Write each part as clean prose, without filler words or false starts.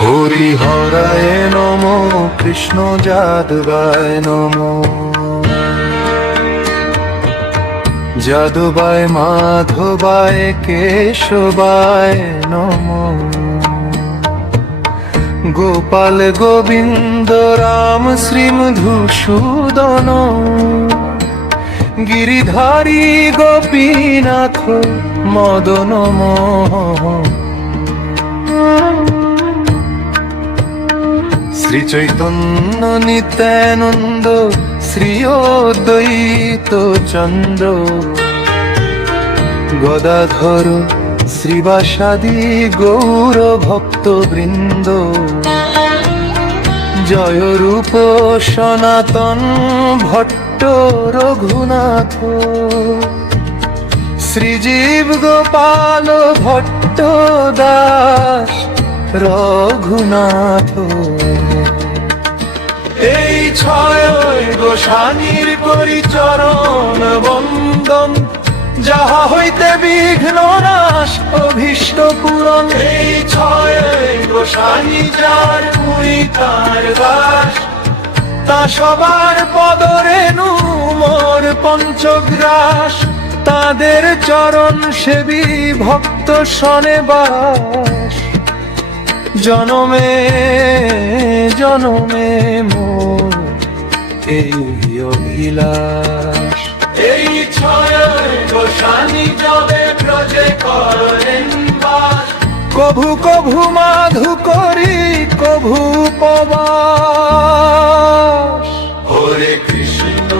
হরি হরায় নমো, কৃষ্ণ যাদবায় নমো। যাদবায় মাধবায় কেশবায় নমো। গোপাল গোবিন্দ রাম শ্রীমধুসূদন, গিরিধারী গোপীনাথ মদন মোহন। শ্রী চৈতন্য নিত্যানন্দ, শ্রী অদ্বৈত চন্দ্র, গদাধর শ্রীবাসাদি গৌর ভক্ত বৃন্দ। জয় রূপ সনাতন ভট্ট রঘুনাথ, শ্রীজীব গোপাল ভট্ট দাস রঘুনাথ। এই ছয় গোসানির করি চরণ বন্দন, যাহা হইতে বিঘ্ন নাশ অভীষ্ট পূরণ। এই ছয় গোসানি যার মুই তার দাস, তা সবার পদরেণু মোর পঞ্চগ্রাস। তাদের চরণ সেবী ভক্ত শনে বাস, জনমে জনমে মোর এই অভিলাষ। এই ছয় গোসানি যবে ব্রজে করেন বাস, কভু কভু মাধু করি কভু উপবাস। হরে কৃষ্ণ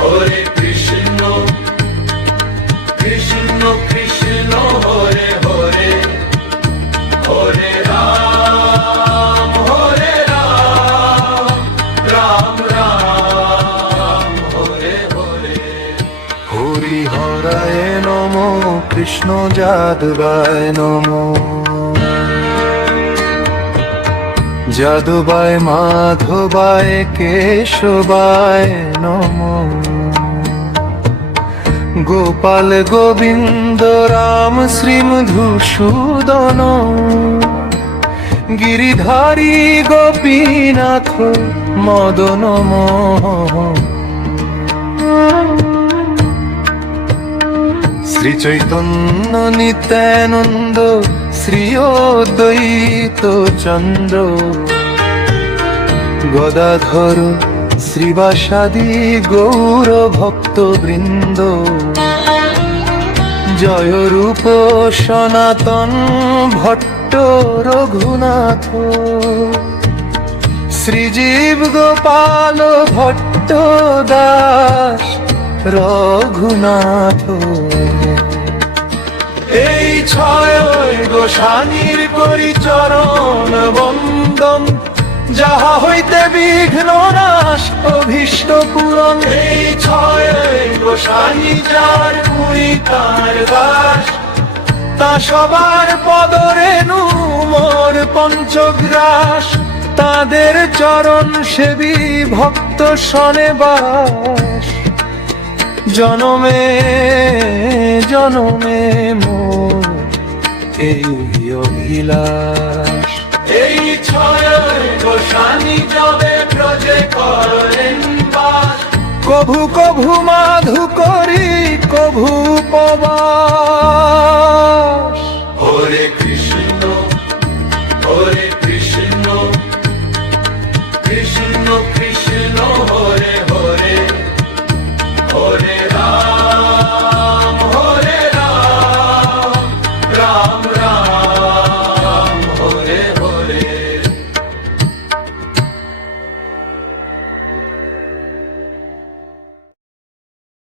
হরে কৃষ্ণ, কৃষ্ণ কৃষ্ণ হরে হরে, হরে রাম হরে রাম, রাম রাম হরে হরে। হরি হরায় নমো, কৃষ্ণ যাদবায় নমো। যাদবায় মাধবায় কেশবায় নমো। গোপাল গোবিন্দ রাম শ্রীমধুসূদন, গিরিধারী গোপীনাথ মদন মোহন। শ্রী চৈতন্য নিত্যানন্দ, শ্রী অদ্বৈত চন্দ্র, গদাধর শ্রীবাসাদি গৌর ভক্ত বৃন্দ। জয় রূপ সনাতন ভট্ট রঘুনাথ, শ্রীজীব গোপাল ভট্ট দাস রঘুনাথ। এই ছয় গোসানির করি চরণ বন্দন, যাহা হইতে বিঘ্ন নাশ অভীষ্ট পূরণ। এই ছয় গোসানি যার মুই তার দাস, তা সবার পদরেণু মোর পঞ্চগ্রাস। তাদের চরণ সেবী ভক্ত শনে বাস, জনমে জনমে মোর এই অভিলাষ। এই ছয় গোসানি যবে ব্রজে করেন বাস, কভু কভু মাধু করি কভু উপবাস। হরে কৃষ্ণ হরে